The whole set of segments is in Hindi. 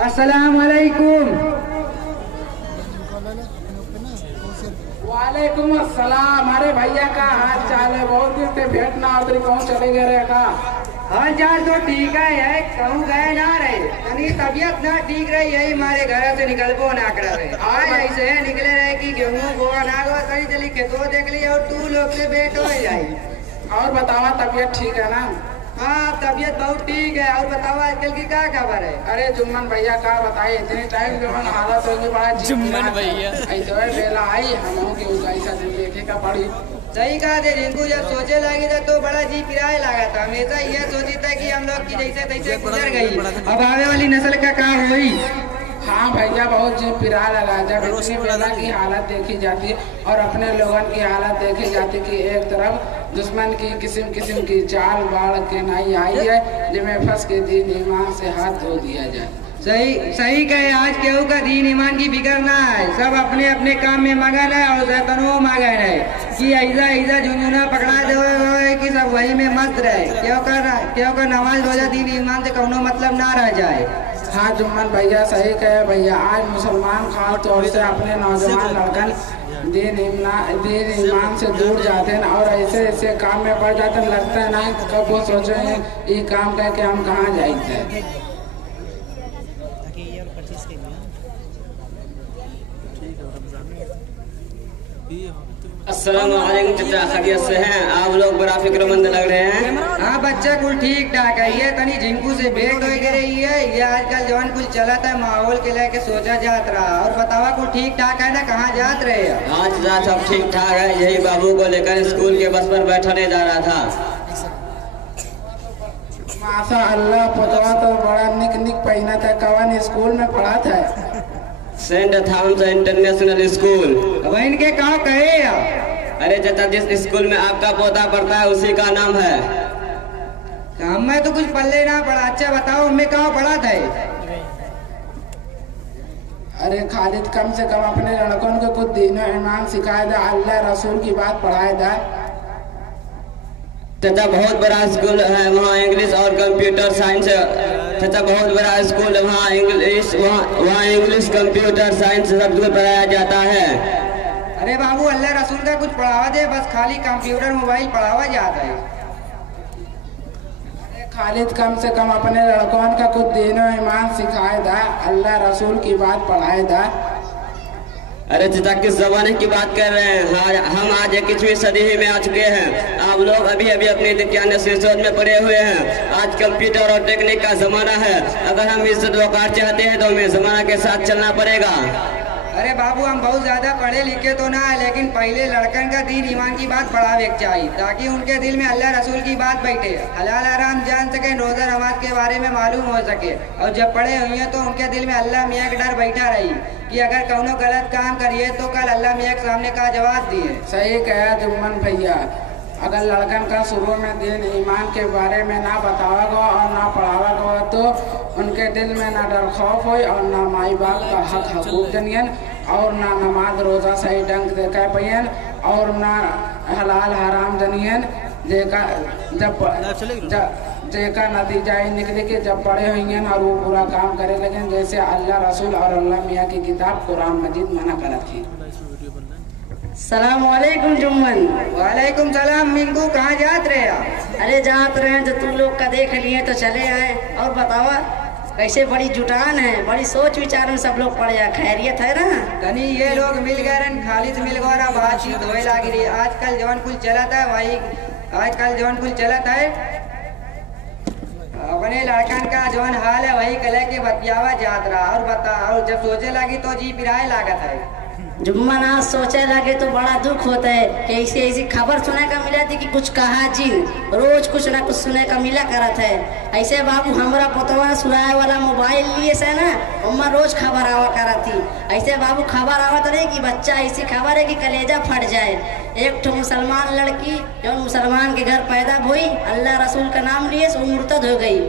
अस्सलाम वालेकुम। वालेकुम अस्सलाम। अरे भैया का हाल चाल है? बहुत दिन से भेंट ना उतरी, कहूँ चले गए रे का? हाल चाल तो ठीक है, कहूँ गए ना रहे, तनी तबीयत ना ठीक रही, यही हमारे घर से निकलबो ना कर रहे। आज ऐसे निकले रहे कि गेहूँ बोआ ना गो कहीं चली खेतो देख ली और तू लोग से भेंट हो जाई। और बतावा, तबीयत ठीक है ना? हाँ तबीयत बहुत ठीक है। और बताओ आजकल की क्या खबर है? अरे जुम्मन भैया का बताइए, इतनी टाइम जो है हालत होगी बड़ा। जुम्मन भैया ऐसे बेला आई हम के ऐसा दिन देखे का पड़ी। सही कहा थे रिंकू, जब सोचे लगी था तो बड़ा जी किराए लगा था। हमेशा यह सोची था कि हम लोग की जैसे तैसे गुजर गई, अब आने वाली नस्ल का क्या हुई। हाँ भैया, बहुत जी पिरा लगा। जब इतनी बेला की हालत देखी जाती और अपने लोगन की हालत देखी जाती कि एक तरफ दुश्मन की किस्म किस्म की चाल बाढ़ के नहीं आई है, जिसमें फंस के दीन ईमान से हाथ धो दिया जाए। सही सही कहे, आज केहू का दीन ईमान की फिक्र ना है, सब अपने अपने काम में मगन है और शैतानों मगन है कि ऐसा ऐसा झुंझुना पकड़ा दे कि सब वही में मस्त रहे। क्यों कर नमाज रोजा दीन ईमान से कौनो मतलब ना रह जाए। हाँ जुम्मन भैया सही कहे भैया, आज मुसलमान खास तौर से अपने नौजवान लड़कन दीन ईमान से दूर जाते हैं और ऐसे ऐसे काम में पड़ जाते हैं। लगता है ना कब वो सोचे ये काम करके हम कहाँ जाते। अस्सलाम वालेकुम चाचा, खैरियत से हैं आप लोग? बड़ा फिक्रमंद लग रहे हैं। हाँ बच्चा कुल ठीक ठाक है, ये तनी झिंकू से भेंट हो रही है। ये आजकल जवान कुल चला था, माहौल के लेके सोचा जात रहा। और बतावा कुल ठीक ठाक है ना, कहाँ जात रहे? हाँ चाचा सब ठीक ठाक है, यही बाबू को लेकर स्कूल के बस पर बैठने जा रहा था। माशा अल्लाह, पतवा तो बड़ा निक पहना था। कवन स्कूल में पढ़ा था? Saint Thomas International School. अब इनके कहा कहे? अरे चाचा, जिस स्कूल में आपका पोता पढ़ता है उसी का नाम है। मैं तो कुछ पल्ले ना पढ़ा। अच्छा बताओ हमें कहाँ पढ़ा था? अरे खालिद, कम से कम अपने लड़कों को कुछ दीनो ईमान सिखाए था, अल्लाह रसूल की बात पढ़ाए था। चाचा बहुत बड़ा स्कूल है, वहाँ इंग्लिश और कंप्यूटर साइंस। चाचा बहुत बड़ा स्कूल है, वहाँ इंग्लिश कंप्यूटर साइंस सब कुछ पढ़ाया जाता है। अरे बाबू अल्लाह रसूल का कुछ पढ़ावा दे, बस खाली कंप्यूटर मोबाइल पढ़ावा जाता है। अरे खालिद, कम से कम अपने लड़कों का कुछ दीनो ईमान सिखाए था, अल्लाह रसूल की बात पढ़ाए था। अरे चाचा किस जमाने की बात कर रहे हैं? हम आज 21वीं सदी में आ चुके हैं। आप लोग अभी अभी अपने विज्ञान शीर्षोध में पड़े हुए हैं। आज कंप्यूटर और टेक्निक का जमाना है। अगर हम इज्जत वकार चाहते हैं तो हमें जमाना के साथ चलना पड़ेगा। अरे बाबू हम बहुत ज्यादा पढ़े लिखे तो ना है, लेकिन पहले लड़कन का दीन ईमान की बात पढ़ावे चाहिए ताकि उनके दिल में अल्लाह रसूल की बात बैठे, हलाल हराम जान सके, रोजा नमाज के बारे में मालूम हो सके। और जब पढ़े हुए हैं तो उनके दिल में अल्लाह मियाँ का डर बैठा रही कि अगर कौनो गलत काम करिए तो कल अल्लाह मियाँ के सामने का जवाब दिए। सही कहा जुम्मन भैया, अगर लड़कन का शुरू में दीन ईमान के बारे में ना बतावेगा और ना पढ़ावेगा तो उनके दिल में ना डर खौफ हो और ना माई बाप का हक हकूक जनियन और ना नमाज रोजा सही ढंग से कर पाइन और ना हलाल हराम जनियन। जेका नतीजा ही निकले कि जब बड़े होंगे और वो बुरा काम करे लगे, जैसे अल्लाह रसूल और अल्लाह मियाँ की किताब कुरान मजीद मना कर थी। सलाम वालेकुम जुम्मन। वालेकुम सलाम। मिंकू कहाँ जात रहे? अरे जात रहे हैं, जो तुम लोग का देख लिए तो चले आए। और बतावा कैसे? बड़ी जुटान है, बड़ी सोच विचार में सब लोग पड़ जाए, खैरियत है ना? तनी ये लोग मिल गए, खालिद मिल गए, बातचीत होए लगी रही। आजकल जवान कुल चलता है वही, आजकल जवान कुल चलता है अपने लड़कन का जवान हाल है वही कले के बतियावा जात रहा। और बता, और जब सोचे लगी तो जी पिराए लागत है। जुम्मन आज सोचे लगे तो बड़ा दुख होता है कि ऐसी ऐसी खबर सुने का मिला थी कि कुछ कहा जिन रोज कुछ ना कुछ सुने का मिला करत है। ऐसे बाबू हमारा पोतवा सुराए वाला मोबाइल लिए से ना, उम्मा रोज खबर आवा करत थी। ऐसे बाबू खबर आवत रही कि बच्चा ऐसी खबर है कि कलेजा फट जाए। एक ठो मुसलमान लड़की जो मुसलमान के घर पैदा हुई, अल्लाह रसूल का नाम लिए सो मुर्तद हो गई।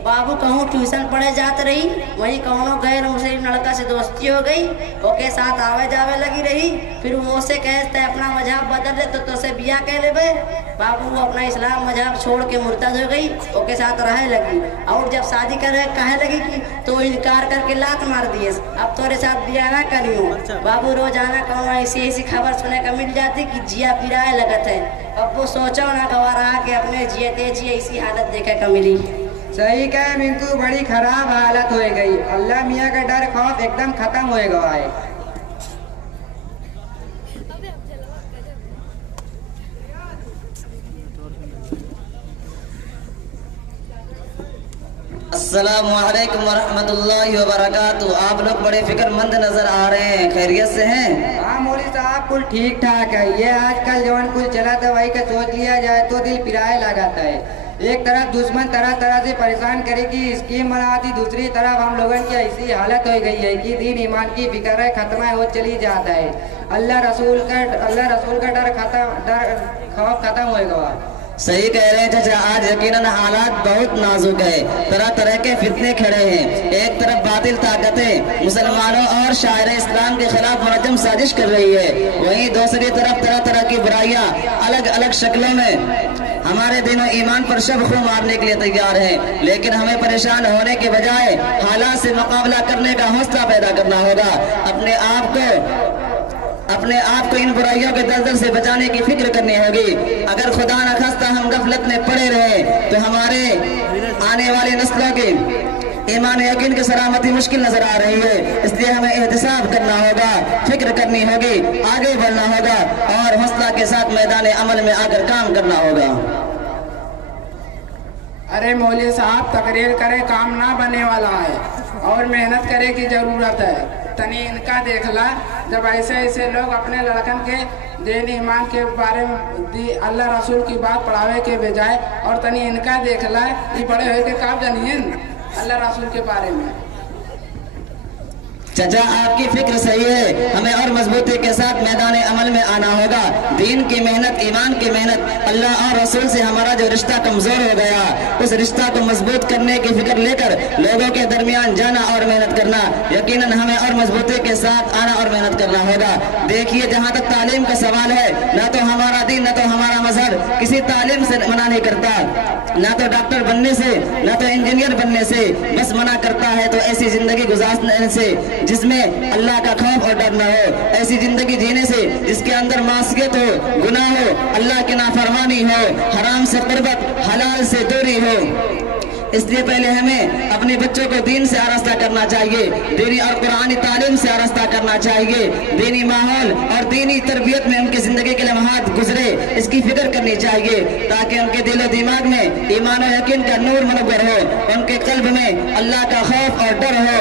बाबू कहूँ ट्यूशन पढ़े जात रही, वहीं कौनो गैर मुस्लिम लड़का से दोस्ती हो गई, ओके साथ आवे जावे लगी रही। फिर वो से कहे अपना मजहब बदल ले तो से बियाह कह लेबे। बाबू वो अपना इस्लाम मजहब छोड़ के मुर्तद हो गई, ओके साथ रहे लगी। और जब शादी करे कहे लगी कि तो इनकार करके लात मार दिए, अब तोरे साथ बियाह ना करियो। बाबू रोजाना कहूँ ऐसी ऐसी खबर सुने का मिल जाती कि जिया पिराए लगत है। अब वो सोचो ना गवारा के अपने जियते जी ऐसी हालत देखे का मिली। सही कहे मिंकू, बड़ी खराब हालत हो गई। अल्लाह मियाँ का डर खौफ एकदम खत्म हो गया है। अस्सलामुअलैकुम वरहमतुल्लाहि वबरकातुहू। आप लोग बड़े फिक्रमंद नजर आ रहे हैं, खैरियत से हैं? हाँ मौली साहब, कुल ठीक ठाक है। ये आजकल जवान कुल चला था वही का सोच लिया जाए तो दिल पिराए लगाता है। एक तरफ दुश्मन तरह तरह से परेशान करे की स्कीम बनाती, दूसरी तरफ हम लोगों की ऐसी हालत हो गई है कि दीन ईमान की फिक्र खत्म हो चली जाता है। अल्लाह रसूल का डर खौफ खत्म होएगा। सही कह रहे हैं चाचा, आज यकीनन हालात बहुत नाजुक है। तरह तरह के फितने खड़े हैं। एक तरफ बातिल ताकतें मुसलमानों और शायर इस्लाम के खिलाफ मुनज़्ज़म साजिश कर रही है, वहीं दूसरी तरफ तरह तरह की बुराइयां अलग अलग शक्लों में हमारे दिनों ईमान पर शब खू मारने के लिए तैयार है। लेकिन हमें परेशान होने के बजाय हालात से मुकाबला करने का हौसला पैदा करना होगा। अपने आप को इन बुराइयों के दलदल से बचाने की फिक्र करनी होगी। अगर खुदा न खास्ता हम गफलत में पड़े रहे तो हमारे आने वाली नस्लों की ईमान यकीन की सलामती मुश्किल नजर आ रही है। इसलिए हमें एहतिसाब करना होगा, फिक्र करनी होगी, आगे बढ़ना होगा और हौसला के साथ मैदान अमल में आकर काम करना होगा। अरे मौलवी साहब, तकरीर करे काम ना बने वाला है और मेहनत करे की जरूरत है। तनी इनका देखला, जब ऐसे ऐसे लोग अपने लड़कन के दीन ईमान के बारे में अल्लाह रसूल की बात पढ़ावे के बजाय, और तनी इनका देखला ये बड़े हुए के काम जानिए अल्लाह रसूल के बारे में। चाचा आपकी फिक्र सही है, हमें और मजबूती के साथ मैदान अमल में आना होगा। दीन की मेहनत, ईमान की मेहनत, अल्लाह और रसूल से हमारा जो रिश्ता कमजोर हो गया उस रिश्ता को मजबूत करने की फिक्र लेकर लोगों के दरमियान जाना और मेहनत करना, यकीनन हमें और मजबूती के साथ आना और मेहनत करना होगा। देखिए, जहाँ तक तालीम का सवाल है, ना तो हमारा दीन ना तो हमारा मजहब किसी तालीम से मना नहीं करता, ना तो डॉक्टर बनने से ना तो इंजीनियर बनने से, बस मना करता है तो ऐसी जिंदगी गुजारने से जिसमें अल्लाह का खौफ और डर न हो, ऐसी जिंदगी जीने से जिसके अंदर मासियत हो, गुनाह हो, अल्लाह की नाफरमानी हो, हराम से कुर्बत, हलाल से दूरी हो। इसलिए पहले हमें अपने बच्चों को दीन से आरास्ता करना चाहिए, दीनी और कुरानी तालीम से आरास्ता करना चाहिए। दीनी माहौल और दीनी तरबियत में उनकी जिंदगी के लम्हात गुजरे, इसकी फिक्र करनी चाहिए ताकि उनके दिलो दिमाग में ईमान और यकीन का नूर मुनव्वर हो, उनके कल्ब में अल्लाह का खौफ और डर हो,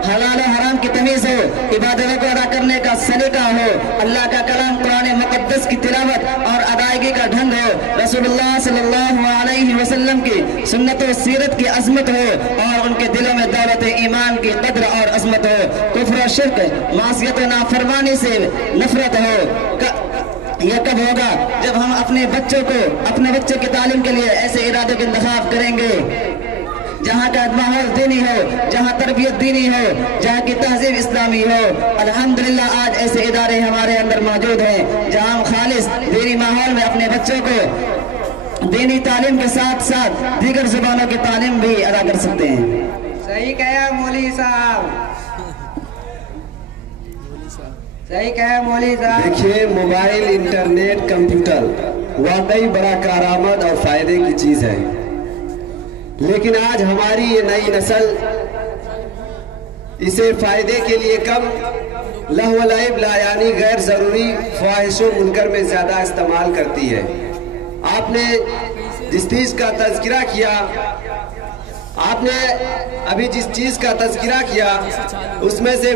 हलाल और हराम की तमीज हो, इबादतों को अदा करने का सलीका हो, अल्लाह का कलाम कुरान मुक़द्दस की तिलावत और अदायगी का ढंग हो, रसूलुल्लाह सल्लल्लाहु अलैहि वसल्लम की सुन्नत और सीरत की अज़मत हो और उनके दिलों में दौलत ईमान की कद्र और अज़मत हो, कुफ्र और शिर्क, मासियत और नाफरमानी से नफरत हो। यह कब होगा? जब हम अपने बच्चे की तालीम के लिए ऐसे इरादे का इंतखाब करेंगे जहाँ का माहौल दीनी हो, जहाँ तरबियत दीनी हो, जहाँ की तहजीब इस्लामी हो। अल्हम्दुलिल्लाह आज ऐसे इदारे हमारे अंदर मौजूद हैं जहाँ हम खालिस दीनी माहौल में अपने बच्चों को दीनी तालीम के साथ साथ दीगर जुबानों की तालीम भी अदा कर सकते हैं। सही कहा मौलवी साहब, सही कहा मौलवी साहब। देखिए, मोबाइल, इंटरनेट, कंप्यूटर वाकई बड़ा कारामद और फायदे की चीज है, लेकिन आज हमारी ये नई नस्ल इसे फायदे के लिए कम लहव लइब यानी गैर जरूरी ख्वाहिशों मुनकर में ज्यादा इस्तेमाल करती है। आपने जिस चीज का तज़किरा किया, उसमें से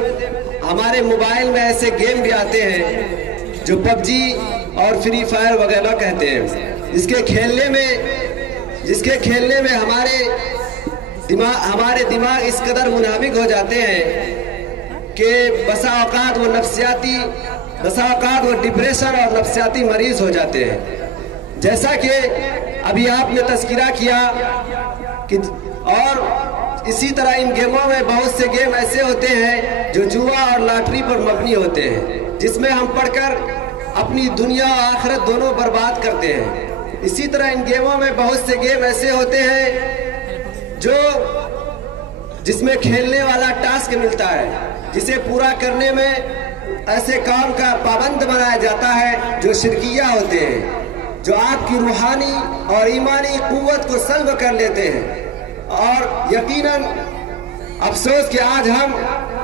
हमारे मोबाइल में ऐसे गेम भी आते हैं जो पबजी और फ्री फायर वगैरह कहते हैं, जिसके खेलने में हमारे दिमाग इस कदर मुनामिक हो जाते हैं कि बसा औकात वो डिप्रेशन और नफ्सियाती मरीज हो जाते हैं। जैसा कि अभी आपने तस्करा किया कि और इसी तरह इन गेमों में बहुत से गेम ऐसे होते हैं जो जुआ और लॉटरी पर मबनी होते हैं, जिसमें हम पढ़कर अपनी दुनिया और आखिरत दोनों बर्बाद करते हैं। इसी तरह इन गेमों में बहुत से गेम ऐसे होते हैं जो जिसमें खेलने वाला टास्क मिलता है, जिसे पूरा करने में ऐसे काम का पाबंद बनाया जाता है जो शिरकिया होते हैं, जो आपकी रूहानी और ईमानी कुव्वत को सल्ब कर लेते हैं। और यकीनन अफसोस कि आज हम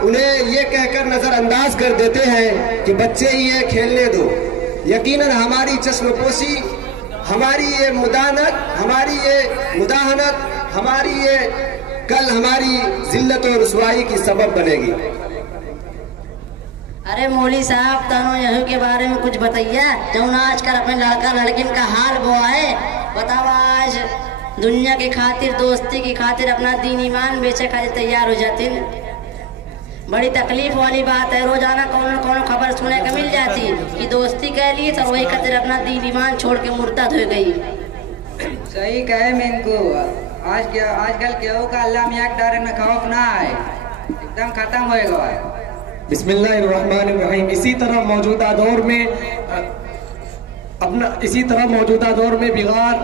उन्हें ये कहकर नजरअंदाज कर देते हैं कि बच्चे ही ये खेलने दो। यकीनन हमारी चश्मपोशी, हमारी ये मुदानत, हमारी ये मुदाहनत, हमारी ये कल हमारी जिल्लत और रुसवाई की सबब बनेगी। अरे मौली साहब, तनो यही के बारे में कुछ बताइए। जौन आजकल अपने लड़का लड़किन का हाल वो है, बताओ आज दुनिया की खातिर, दोस्ती की खातिर अपना दीन ईमान बेचे खातिर तैयार हो जाती। बड़ी तकलीफ वाली बात है। रोजाना कौन न कौन खबर सुने को मिल जाती कि दोस्ती कह ली तो वही खातिर अपना दीन ईमान छोड़ के मुर्तद हो गई। सही कहे मिनको, आजकल केहू का अल्लाह मियाँ के डर न खौफ ना है, एकदम खत्म होएगा। बिस्मिल्लाहिर्रहमानिर्रहीम। इसी तरह मौजूदा दौर में बिगाड़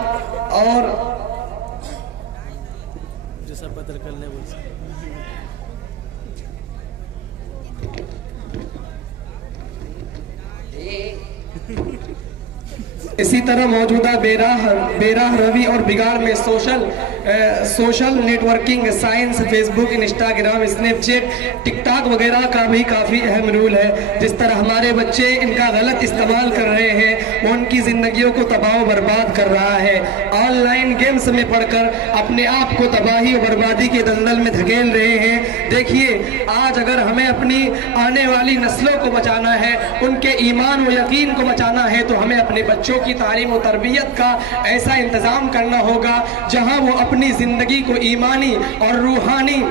और इसी तरह मौजूदा बेराह रवि और बिगाड़ में social networking science, Facebook, Instagram, Snapchat, TikTok वगैरह का भी काफ़ी अहम रोल है। जिस तरह हमारे बच्चे इनका गलत इस्तेमाल कर रहे हैं, वो उनकी ज़िंदगियों को तबाह व बर्बाद कर रहा है। ऑनलाइन गेम्स में पढ़कर अपने आप को तबाही और बर्बादी के दलदल में धकेल रहे हैं। देखिए, आज अगर हमें अपनी आने वाली नस्लों को बचाना है, उनके ईमान व यकीन को बचाना है, तो हमें अपने बच्चों की तालीम और तरबियत का ऐसा इंतजाम करना होगा जहां वो अपनी जिंदगी को ईमानी और रूहानी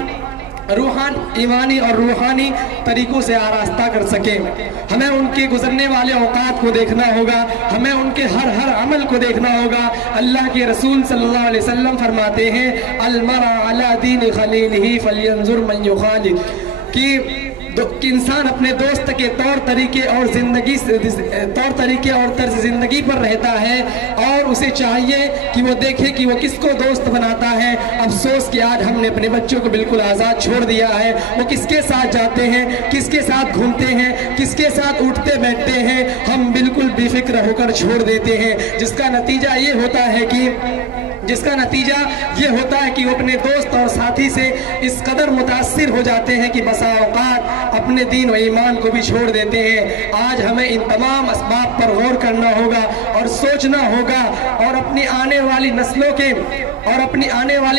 तरीकों से आरास्ता कर सके। हमें उनके गुजरने वाले औकात को देखना होगा, हमें उनके हर अमल को देखना होगा। अल्लाह के रसूल सल्लल्लाहु अलैहि वसल्लम फरमाते हैं, अलमरा अला दीन खलीलिही फलयंजुर मन युखालिल, कि इंसान अपने दोस्त के तौर तरीके और तर्ज जिंदगी पर रहता है, और उसे चाहिए कि वो देखे कि वो किसको दोस्त बनाता है। अफसोस कि आज हमने अपने बच्चों को बिल्कुल आज़ाद छोड़ दिया है। वो किसके साथ जाते हैं, किसके साथ घूमते हैं, किसके साथ उठते बैठते हैं, हम बिल्कुल बेफिक्र होकर छोड़ देते हैं। जिसका नतीजा ये होता है कि वो अपने दोस्त और साथी से इस कदर मुतासिर हो जाते हैं कि बसा औकात अपने दीन व ईमान को भी छोड़ देते हैं। आज हमें इन तमाम असबाब पर गौर करना होगा और सोचना होगा, और अपनी आने वाली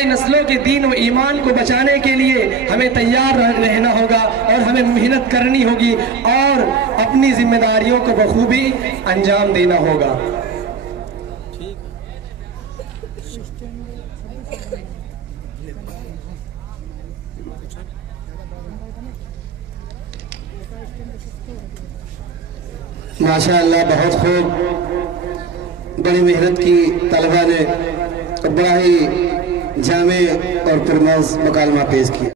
नस्लों के दीन व ईमान को बचाने के लिए हमें तैयार रहना होगा, और हमें मेहनत करनी होगी, और अपनी जिम्मेदारियों को बखूबी अंजाम देना होगा। माशाअल्लाह, बहुत खूब, बड़ी मेहनत की तलबा ने, बड़ा ही जामे और पुरमज़ मुकालमा पेश किया।